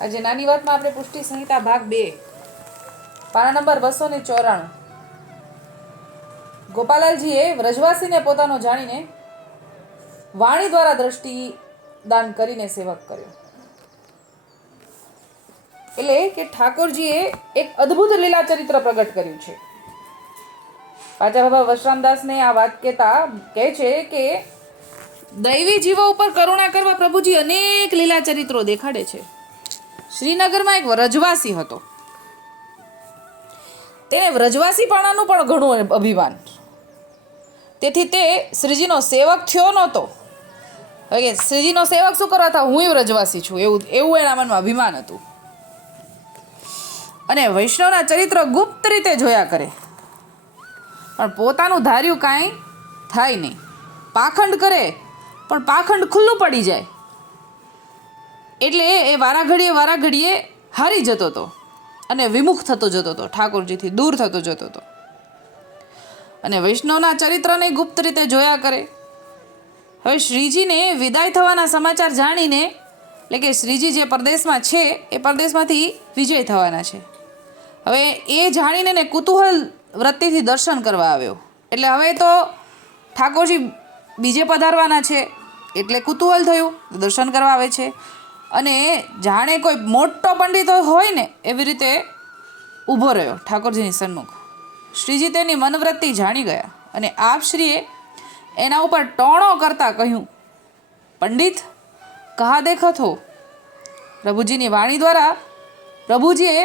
આજે નાની વાતમાં આપણે પુષ્ટિ સંહિતા ભાગ બે, પાના નંબર બસો ને ચોરાણું. ગોપાલાલજીએ વ્રજવાસીને પોતાનો જાણીને વાણી દ્વારા દ્રષ્ટિ દાન કરીને સેવક કર્યો. એટલે કે ઠાકોરજીએ એક અદ્ભુત લીલા ચરિત્ર પ્રગટ કર્યું છે. પાચા બાબા વશરામદાસને આ વાત કહેતા કહે છે કે દૈવી જીવો ઉપર કરુણા કરવા પ્રભુજી અનેક લીલા ચરિત્રો દેખાડે છે. શ્રીનગરમાં એક વ્રજવાસી હતો. તેને વ્રજવાસીપણાનું પણ ઘણું અભિમાન. તેથી તે શ્રીજીનો સેવક થયો નહોતો. કે શ્રીજીનો સેવક શું કરવા હતા? હું વ્રજવાસી છું. એવું એવું એના મનમાં અભિમાન હતું. અને વૈષ્ણવના ચરિત્ર ગુપ્ત રીતે જોયા કરે. પણ પોતાનું ધાર્યું કાંઈ થાય નહીં. પાખંડ કરે, પણ પાખંડ ખુલ્લું પડી જાય. એટલે એ વારાઘડીએ વારાઘડીએ વારા ઘડીએ હારી જતો હતો અને વિમુખ થતો જતો હતો ઠાકોરજીથી દૂર થતો જતો હતો અને વૈષ્ણવના ચરિત્રને ગુપ્ત રીતે જોયા કરે. હવે શ્રીજીને વિદાય થવાના સમાચાર જાણીને, એટલે કે શ્રીજી જે પરદેશમાં છે, એ પરદેશમાંથી વિજય થવાના છે. હવે એ જાણીને ને કુતૂહલ વૃત્તિથી દર્શન કરવા આવ્યો. એટલે હવે તો ઠાકોરજી બીજે પધારવાના છે, એટલે કુતૂહલ થયું, દર્શન કરવા આવે છે. અને જાણે કોઈ મોટો પંડિત હોય ને એવી રીતે ઊભો રહ્યો ઠાકોરજીની સન્મુખ. શ્રીજી તેની મનવૃત્તિ જાણી ગયા અને આપ શ્રીએ એના ઉપર ટોણો કરતા કહ્યું, પંડિત, કહા દેખત હો. પ્રભુજીની વાણી દ્વારા પ્રભુજીએ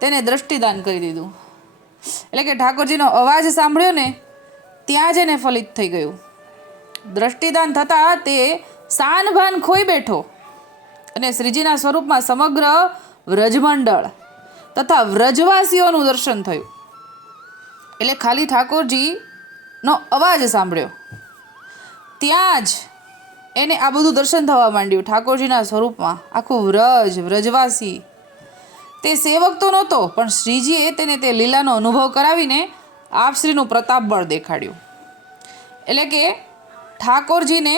તેને દ્રષ્ટિદાન કરી દીધું. એટલે કે ઠાકોરજીનો અવાજ સાંભળ્યો ને ત્યાં જ એને ફલિત થઈ ગયું. દ્રષ્ટિદાન થતાં તે સાનભાન ખોઈ બેઠો. અને શ્રીજીના સ્વરૂપમાં સમગ્ર વ્રજમંડળ તથા વ્રજવાસીઓનું દર્શન થયું. એટલે ખાલી ઠાકોરજીનો અવાજ સાંભળ્યો. ત્યાં જ એને આ બધું દર્શન થવા માંડ્યું. ઠાકોરજીના સ્વરૂપમાં આખું વ્રજ, વ્રજવાસી. તે સેવક તો નહોતો, પણ શ્રીજીએ તેને તે લીલાનો અનુભવ કરાવીને આપશ્રીનું પ્રતાપ બળ દેખાડ્યું. એટલે કે ઠાકોરજીને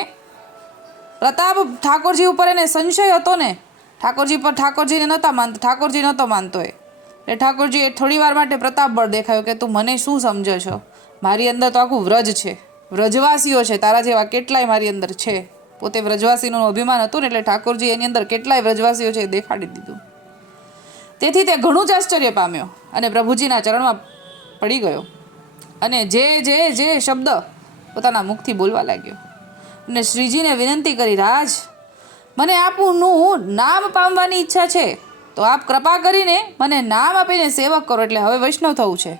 પ્રતાપ ઠાકોરજી ઉપર એને સંશય હતો ને, ઠાકોરજી પર ઠાકોરજીને નહોતા માનતો, ઠાકોરજી નહોતો માનતો એ એટલે ઠાકોરજીએ થોડી વાર માટે પ્રતાપ બળ દેખાયો કે તું મને શું સમજો છો? મારી અંદર તો આખું વ્રજ છે. વ્રજવાસીઓ છે, તારા જેવા કેટલાય મારી અંદર છે. પોતે વ્રજવાસીનું અભિમાન હતું ને એટલે ઠાકોરજી એની અંદર કેટલાય વ્રજવાસીઓ છે એ દેખાડી દીધું. તેથી તે ઘણું જ આશ્ચર્ય પામ્યો અને પ્રભુજીના ચરણમાં પડી ગયો. અને જે જે જે શબ્દ પોતાના મુખથી બોલવા લાગ્યો. અને શ્રીજીને વિનંતી કરી, રાજ, મને આપનું નામ પામવાની ઈચ્છા છે. તો આપ કૃપા કરીને મને નામ આપીને સેવક કરો, એટલે હવે વૈષ્ણવ થવું છે.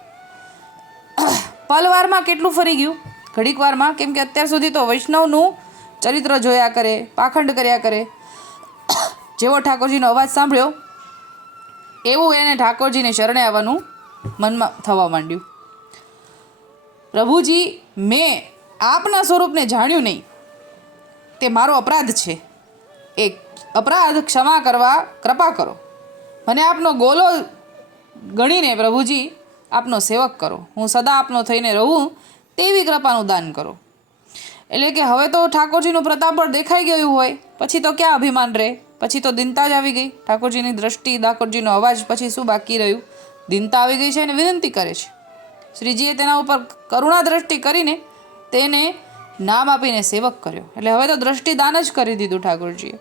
પલવારમાં કેટલું ફરી ગયું? ઘડીક વારમાં, કેમ કે અત્યાર સુધી તો વૈષ્ણવનું ચરિત્ર જોયા કરે, પાખંડ કર્યા કરે. જેવો ઠાકોરજીનો અવાજ સાંભળ્યો, એવું એને ઠાકોરજીને શરણે આવવાનું મનમાં થવા માંડ્યું. પ્રભુજી, મેં આપના સ્વરૂપને જાણ્યું નહીં. તે મારો અપરાધ છે. એ અપરાધ ક્ષમા કરવા કૃપા કરો. મને આપનો ગોલો ગણીને પ્રભુજી, આપનો સેવક કરો. હું સદા આપનો થઈને રહું તેવી કૃપાનું દાન કરો. એટલે કે હવે તો ઠાકોરજીનું પ્રતાપ પણ દેખાઈ ગયું હોય. પછી તો ક્યાં અભિમાન રહે? પછી તો દિનતા જ આવી ગઈ. ઠાકોરજીની દ્રષ્ટિ ઠાકોરજીનો અવાજ પછી શું બાકી રહ્યું? દિનતા આવી ગઈ છે અને વિનંતી કરે છે. શ્રીજીએ તેના ઉપર કરુણા દ્રષ્ટિ કરીને તેને નામ આપીને સેવક કર્યો. એટલે હવે તો દ્રષ્ટિદાન જ કરી દીધું ઠાકોરજીએ.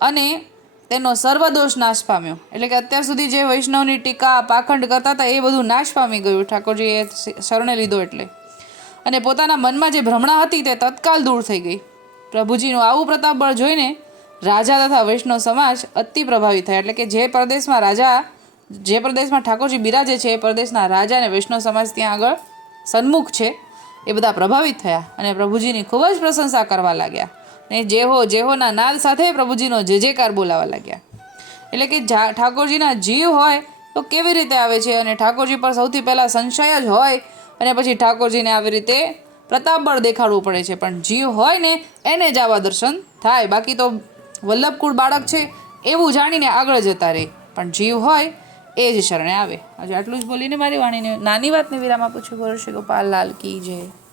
અને તેનો સર્વદોષ નાશ પામ્યો. એટલે કે અત્યાર સુધી જે વૈષ્ણવની ટીકા પાખંડ કરતા હતા, એ બધું નાશ પામી ગયું. ઠાકોરજીએ શરણે લીધો એટલે. અને પોતાના મનમાં જે ભ્રમણા હતી તે તત્કાલ દૂર થઈ ગઈ. પ્રભુજીનું આવું પ્રતાપ બળ જોઈને રાજા તથા વૈષ્ણવ સમાજ અતિ પ્રભાવિત થયા. એટલે કે જે પ્રદેશમાં રાજા, જે પ્રદેશમાં ઠાકોરજી બિરાજે છે, એ પ્રદેશના રાજા અને વૈષ્ણવ સમાજ ત્યાં આગળ સન્મુખ છે. એ બધા પ્રભાવિત થયા અને પ્રભુજીની ખૂબ જ પ્રશંસા કરવા લાગ્યા. ને જેહો, જેહોના નાદ સાથે પ્રભુજીનો જે જેકાર બોલાવા લાગ્યા. એટલે કે જા, ઠાકોરજીના જીવ હોય તો કેવી રીતે આવે છે? અને ઠાકોરજી પર સૌથી પહેલાં સંશય જ હોય અને પછી ઠાકોરજીને આવી રીતે પ્રતાપબળ દેખાડવું પડે છે. પણ જીવ હોય ને, એને જ આવા દર્શન થાય. બાકી તો વલ્લભકુળ બાળક છે, એવું જાણીને આગળ જતા રહે. પણ જીવ હોય એ જ શરણે આવે. આજે આટલું જ બોલીને મારી વાણીને નાની વાતને વિરામ આપું છું ગોરશ્રી ગોપાલ લાલ કી જય.